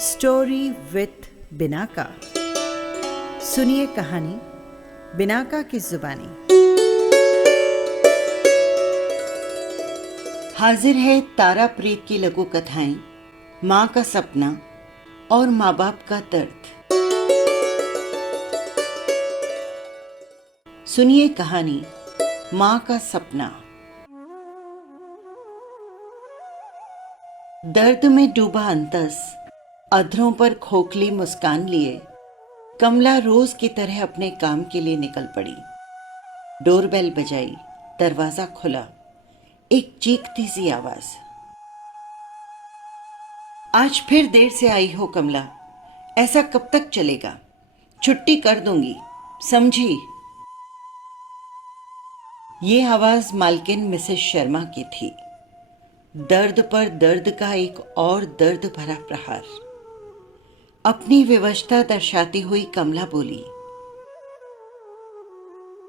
Story with Binaca. सुनिए कहानी Binaca की जुबानी। हाजिर है तारा प्रीत की लघु कथाएं माँ का सपना और माँ बाप का दर्द। सुनिए कहानी माँ का सपना। दर्द में डूबा अंतस अधरों पर खोखली मुस्कान लिए कमला रोज की तरह अपने काम के लिए निकल पड़ी। डोरबेल बजाई, दरवाजा खुला, एक चीखती सी आवाज। आज फिर देर से आई हो कमला, ऐसा कब तक चलेगा? छुट्टी कर दूंगी, समझी? ये आवाज मालकिन मिसेस शर्मा की थी। दर्द पर दर्द का एक और दर्द भरा प्रहार। अपनी विवशता दर्शाती हुई कमला बोली,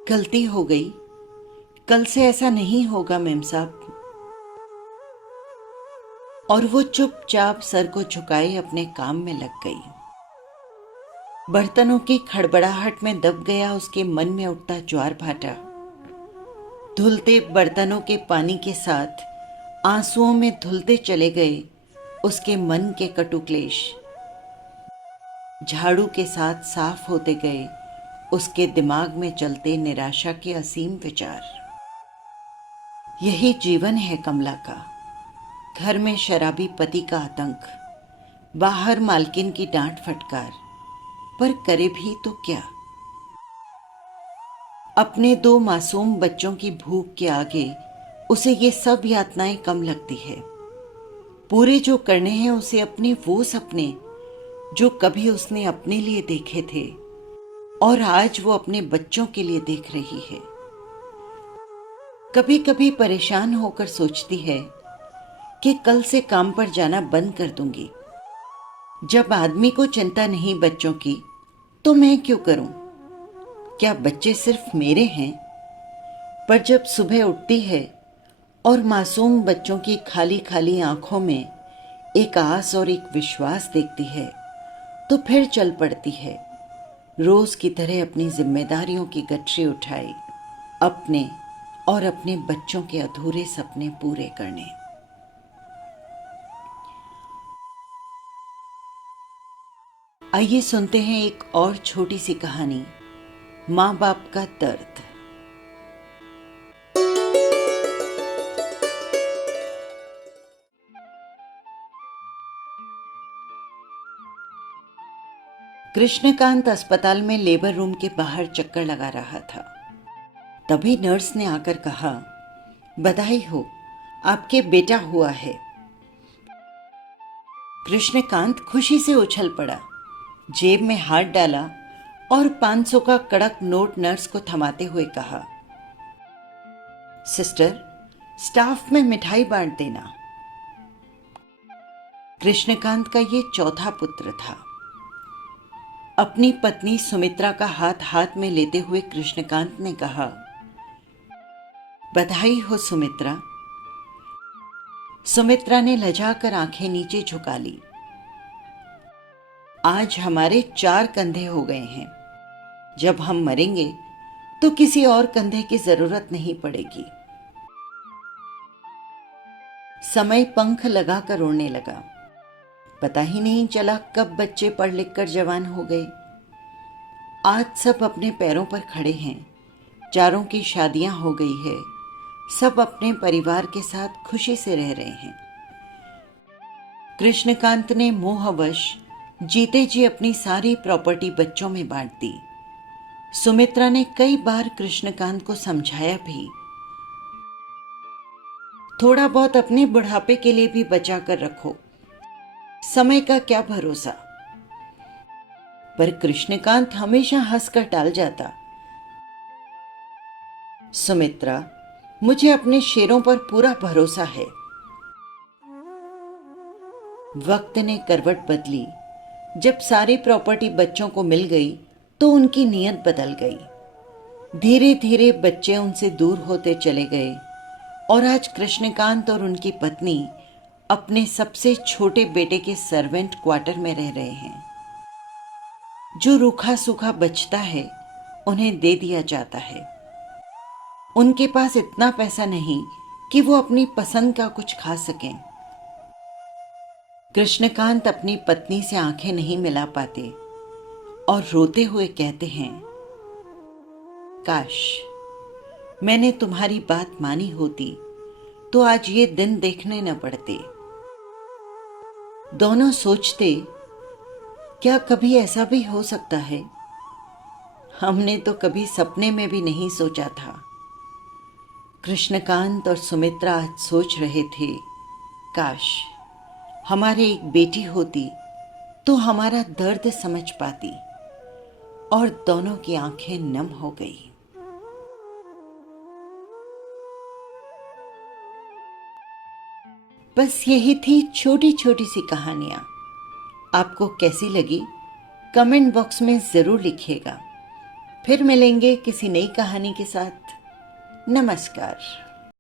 गलती हो गई, कल से ऐसा नहीं होगा मेम साहब। और वो चुपचाप सर को झुकाए अपने काम में लग गई। बर्तनों की खड़बड़ाहट में दब गया उसके मन में उठता ज्वार भाटा। धुलते बर्तनों के पानी के साथ आंसुओं में धुलते चले गए उसके मन के कटु क्लेश। झाड़ू के साथ साफ होते गए उसके दिमाग में चलते निराशा के असीम विचार। यही जीवन है कमला का। घर में शराबी पति का आतंक, बाहर मालकिन की डांट फटकार, पर करे भी तो क्या? अपने दो मासूम बच्चों की भूख के आगे उसे ये सब यातनाएं कम लगती है। पूरे जो करने हैं उसे अपने वो सपने जो कभी उसने अपने लिए देखे थे और आज वो अपने बच्चों के लिए देख रही है। कभी कभी परेशान होकर सोचती है कि कल से काम पर जाना बंद कर दूंगी। जब आदमी को चिंता नहीं बच्चों की तो मैं क्यों करूं? क्या बच्चे सिर्फ मेरे हैं? पर जब सुबह उठती है और मासूम बच्चों की खाली खाली आंखों में एक आस और एक विश्वास देखती है तो फिर चल पड़ती है, रोज की तरह अपनी जिम्मेदारियों की गठरी उठाई, अपने और अपने बच्चों के अधूरे सपने पूरे करने। आइए सुनते हैं एक और छोटी सी कहानी, माँ बाप का दर्द। कृष्णकांत अस्पताल में लेबर रूम के बाहर चक्कर लगा रहा था। तभी नर्स ने आकर कहा, बधाई हो, आपके बेटा हुआ है। कृष्णकांत खुशी से उछल पड़ा, जेब में हाथ डाला और 500 का कड़क नोट नर्स को थमाते हुए कहा, सिस्टर, स्टाफ में मिठाई बांट देना। कृष्णकांत का ये चौथा पुत्र था। अपनी पत्नी सुमित्रा का हाथ हाथ में लेते हुए कृष्णकांत ने कहा, बधाई हो सुमित्रा। सुमित्रा ने लजाकर आंखें नीचे झुका ली। आज हमारे 4 कंधे हो गए हैं। जब हम मरेंगे तो किसी और कंधे की जरूरत नहीं पड़ेगी। समय पंख लगाकर उड़ने लगा। पता ही नहीं चला कब बच्चे पढ़ लिख कर जवान हो गए। आज सब अपने पैरों पर खड़े हैं, चारों की शादियां हो गई है, सब अपने परिवार के साथ खुशी से रह रहे हैं। कृष्णकांत ने मोहवश जीते जी अपनी सारी प्रॉपर्टी बच्चों में बांट दी। सुमित्रा ने कई बार कृष्णकांत को समझाया भी, थोड़ा बहुत अपने बुढ़ापे के लिए भी बचा कर रखो, समय का क्या भरोसा। पर कृष्णकांत हमेशा हंसकर टाल जाता, सुमित्रा, मुझे अपने शेरों पर पूरा भरोसा है। वक्त ने करवट बदली। जब सारी प्रॉपर्टी बच्चों को मिल गई तो उनकी नीयत बदल गई। धीरे धीरे बच्चे उनसे दूर होते चले गए और आज कृष्णकांत और उनकी पत्नी अपने सबसे छोटे बेटे के सर्वेंट क्वार्टर में रह रहे हैं। जो रूखा सूखा बचता है उन्हें दे दिया जाता है। उनके पास इतना पैसा नहीं कि वो अपनी पसंद का कुछ खा सकें। कृष्णकांत अपनी पत्नी से आंखें नहीं मिला पाते और रोते हुए कहते हैं, काश मैंने तुम्हारी बात मानी होती तो आज ये दिन देखने न पड़ते। दोनों सोचते, क्या कभी ऐसा भी हो सकता है? हमने तो कभी सपने में भी नहीं सोचा था। कृष्णकांत और सुमित्रा आज सोच रहे थे, काश हमारे एक बेटी होती तो हमारा दर्द समझ पाती। और दोनों की आंखें नम हो गई। बस यही थी छोटी छोटी सी कहानियां। आपको कैसी लगी कमेंट बॉक्स में जरूर लिखिएगा। फिर मिलेंगे किसी नई कहानी के साथ। नमस्कार।